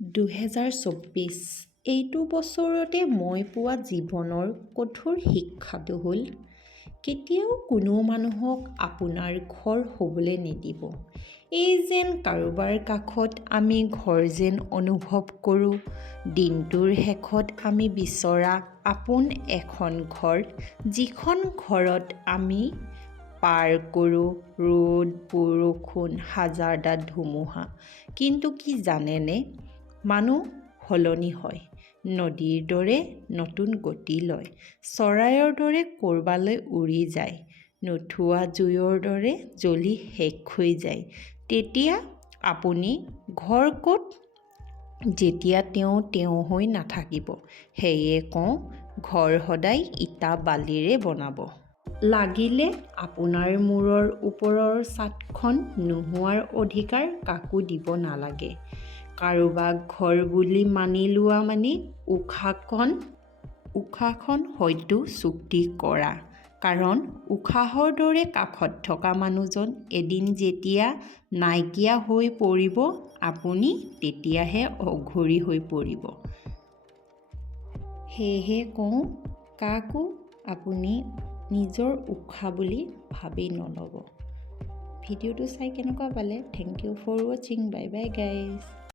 2024 এইটো বছৰতে মই পোৱা জীৱনৰ কঠোৰ শিক্ষাটো হ'ল কেতিয়াও কোনো মানুহক আপোনাৰ ঘৰ হ'বলৈ নিদিব। এই যেন কাৰোবাৰ কাষত আমি ঘৰ যেন অনুভৱ কৰোঁ, দিনটোৰ শেষত আমি বিচৰা আপোন এখন ঘৰ, যিখন ঘৰত আমি পাৰ কৰোঁ ৰ'দ, বৰষুণ, হাজাৰটা ধুমুহা। কিন্তু কি জানেনে? মানুহ সলনি হয়, নদীৰ দৰে নতুন গতি লয়, চৰাইৰ দৰে ক'ৰবালৈ উৰি যায়, নুঠুৱা জুইৰ দৰে জ্বলি শেষ হৈ যায়। তেতিয়া আপুনি ঘৰ ক'ত? যেতিয়া তেওঁ হৈ নাথাকিব। সেয়ে কওঁ, ঘৰ সদায় ইটা বালিৰে বনাব। লাগিলে আপোনাৰ মূৰৰ ওপৰৰ ছাদখন নোহোৱাৰ অধিকাৰ কাকো দিব নালাগে। কাৰোবাক ঘৰ বুলি মানি লোৱা মানে উশাহখন হয়তো চুক্তি কৰা। কাৰণ উশাহৰ দৰে কাষত থকা মানুহজন এদিন যেতিয়া নাইকিয়া হৈ পৰিব, আপুনি তেতিয়াহে অঘৰী হৈ পৰিব। সেয়েহে কওঁ, কাকো আপুনি নিজৰ উশাহ বুলি ভাবি নল'ব। ভিডিঅ'টো চাই কেনেকুৱা পালে? থেংক ইউ ফৰ ৱাচিং। Bye bye guys.